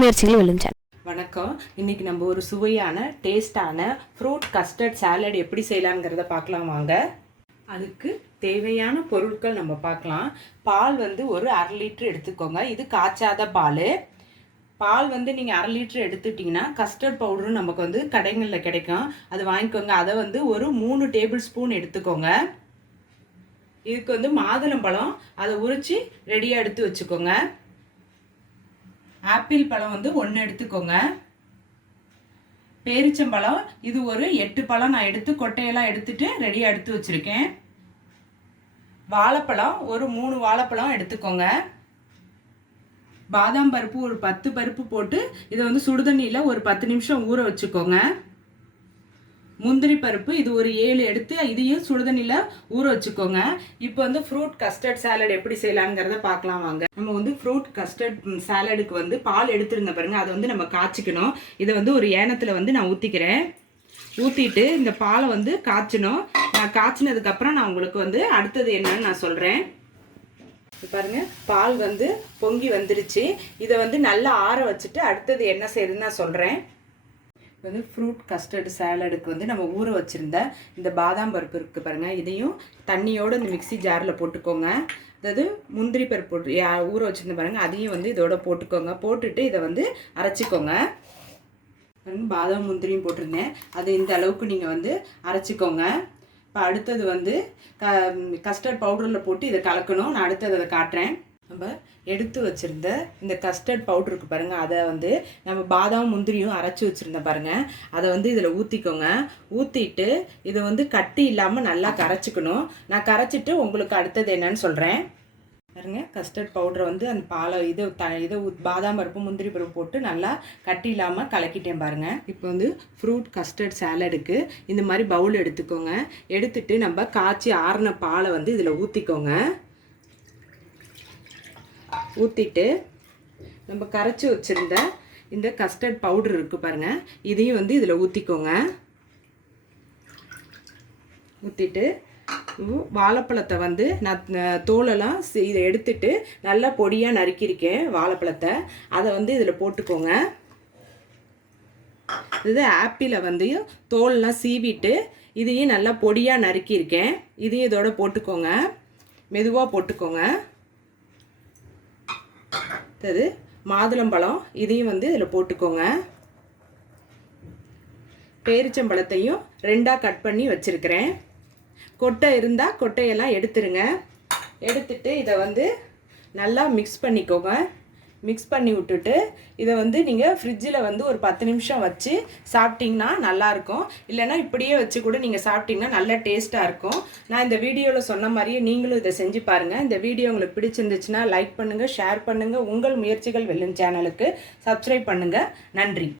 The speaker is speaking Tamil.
முயற்சிகள் விழுந்தன வணக்கம். இன்னைக்கு நம்ம ஒரு சுவையான டேஸ்டான ஃப்ரூட் கஸ்டர்ட் சாலட் எப்படி செய்யலாங்கிறத பார்க்கலாம் வாங்க. அதுக்கு தேவையான பொருட்கள் நம்ம பார்க்கலாம். பால் வந்து ஒரு அரை லிட்ரு எடுத்துக்கோங்க. இது காய்ச்சாத பால். பால் வந்து நீங்கள் அரை லிட்டர் எடுத்துட்டிங்கன்னா கஸ்டர்ட் பவுடரும் நமக்கு வந்து கடைகளில் கிடைக்கும். அது வாங்கிக்கோங்க. அதை வந்து ஒரு மூணு டேபிள் ஸ்பூன் எடுத்துக்கோங்க. இதுக்கு வந்து மாதுளம்பழம் அதை உரித்து ரெடியாக எடுத்து வச்சுக்கோங்க. ஆப்பிள் பழம் வந்து ஒன்று எடுத்துக்கோங்க. பேரிச்சம்பழம் இது ஒரு எட்டு பழம் நான் எடுத்து கொட்டையெல்லாம் எடுத்துட்டு ரெடியாக எடுத்து வச்சுருக்கேன். வாழைப்பழம் ஒரு மூணு வாழைப்பழம் எடுத்துக்கோங்க. பாதாம் பருப்பு ஒரு பத்து பருப்பு போட்டு இதை வந்து சுடுதண்ணியில் ஒரு பத்து நிமிஷம் ஊற வச்சுக்கோங்க. முந்திரி பருப்பு இது ஒரு ஏழு எடுத்து இதையும் சுடுதண்ணியில் ஊற வச்சுக்கோங்க. இப்போ வந்து ஃப்ரூட் கஸ்டர்ட் சாலட் எப்படி செய்யலாங்கிறத பார்க்கலாம் வாங்க. நம்ம வந்து ஃப்ரூட் கஸ்டர்ட் சாலடுக்கு வந்து பால் எடுத்துருங்க பாருங்க. அதை வந்து நம்ம காய்ச்சிக்கணும். இதை வந்து ஒரு ஏனத்தில் வந்து நான் ஊற்றிக்கிறேன் ஊற்றிட்டு இந்த பாலை வந்து காய்ச்சணும். நான் காய்ச்சினதுக்கப்புறம் நான் உங்களுக்கு வந்து அடுத்தது என்னன்னு நான் சொல்கிறேன் பாருங்க பால் வந்து பொங்கி வந்துருச்சு. இதை வந்து நல்லா ஆற வச்சுட்டு அடுத்தது என்ன செய்யுதுன்னு நான் சொல்கிறேன் வந்து ஃப்ரூட் கஸ்டர்டு சேலடுக்கு வந்து நம்ம ஊற வச்சுருந்த இந்த பாதாம் பருப்பு இருக்குது பாருங்கள் இதையும் தண்ணியோடு இந்த மிக்ஸி ஜாரில் போட்டுக்கோங்க. அதாவது முந்திரி பருப்பு போட்டு யா- ஊற வச்சுருந்த பாருங்கள் அதையும் வந்து இதோட போட்டுக்கோங்க. போட்டுட்டு இதை வந்து அரைச்சிக்கோங்க. பாதாம் முந்திரியும் போட்டிருந்தேன். அது இந்த அளவுக்கு நீங்கள் வந்து அரைச்சிக்கோங்க. இப்போ அடுத்தது வந்து க கஸ்டர்ட் பவுடரில் போட்டு இதை கலக்கணும். நான் அடுத்தது அதை காட்டுறேன். நம்ம எடுத்து வச்சுருந்த இந்த கஸ்டர்ட் பவுடர் இருக்குது பாருங்கள் அதை வந்து நம்ம பாதாம் முந்திரியும் அரைச்சி வச்சுருந்தேன் பாருங்கள் அதை வந்து இதில் ஊற்றிக்கோங்க ஊற்றிட்டு இதை வந்து கட்டி இல்லாமல் நல்லா கரைச்சிக்கணும். நான் கரைச்சிட்டு உங்களுக்கு அடுத்தது என்னன்னு சொல்கிறேன் பாருங்க கஸ்டர்ட் பவுடரை வந்து அந்த பாலை இது த இதை பாதாம் பருப்பு முந்திரி பருப்பு போட்டு நல்லா கட்டி இல்லாமல் கலக்கிட்டேன் பாருங்கள் இப்போ வந்து ஃப்ரூட் கஸ்டர்ட் சாலடுக்கு இந்த மாதிரி பவுல் எடுத்துக்கோங்க. எடுத்துட்டு நம்ம காய்ச்சி ஆறின பாலை வந்து இதில் ஊற்றிக்கோங்க ஊற்றிட்டு நம்ம கரைச்சி வச்சுருந்த இந்த கஸ்டர்ட் பவுடர் இருக்குது பாருங்கள் இதையும் வந்து இதில் ஊற்றிக்கோங்க ஊற்றிட்டு வாழைப்பழத்தை வந்து நான் தோலெல்லாம் இதை எடுத்துட்டு நல்லா பொடியாக நறுக்கியிருக்கேன் வாழைப்பழத்தை. அதை வந்து இதில் போட்டுக்கோங்க. இது ஆப்பிளை வந்து தோலெலாம் சீவிட்டு இதையும் நல்லா பொடியாக நறுக்கியிருக்கேன். இதையும் இதோட போட்டுக்கோங்க. மெதுவாக போட்டுக்கோங்க. அடுத்தது மாதுளம்பழம் இதையும் வந்து இதில் போட்டுக்கோங்க. பேரிச்சம்பழத்தையும் ரெண்டாக கட் பண்ணி வச்சுருக்கிறேன். கொட்டை இருந்தால் கொட்டையெல்லாம் எடுத்துருங்க. எடுத்துட்டு இதை வந்து நல்லா மிக்ஸ் பண்ணிக்கோங்க. மிக்ஸ் பண்ணி விட்டுட்டு இதை வந்து நீங்கள் ஃப்ரிட்ஜில் வந்து ஒரு பத்து நிமிஷம் வச்சு சாப்பிட்டிங்கன்னா நல்லாயிருக்கும் இல்லைன்னா இப்படியே வச்சு கூட நீங்கள் சாப்பிட்டிங்கன்னா நல்ல டேஸ்ட்டாக இருக்கும். நான் இந்த வீடியோவில் சொன்ன மாதிரியே நீங்களும் இதை செஞ்சு பாருங்கள் இந்த வீடியோ உங்களுக்கு பிடிச்சிருந்துச்சுன்னா லைக் பண்ணுங்கள் ஷேர் பண்ணுங்கள் உங்கள் முயற்சிகள் வெல்லும் சேனலுக்கு சப்ஸ்கிரைப் பண்ணுங்கள் நன்றி.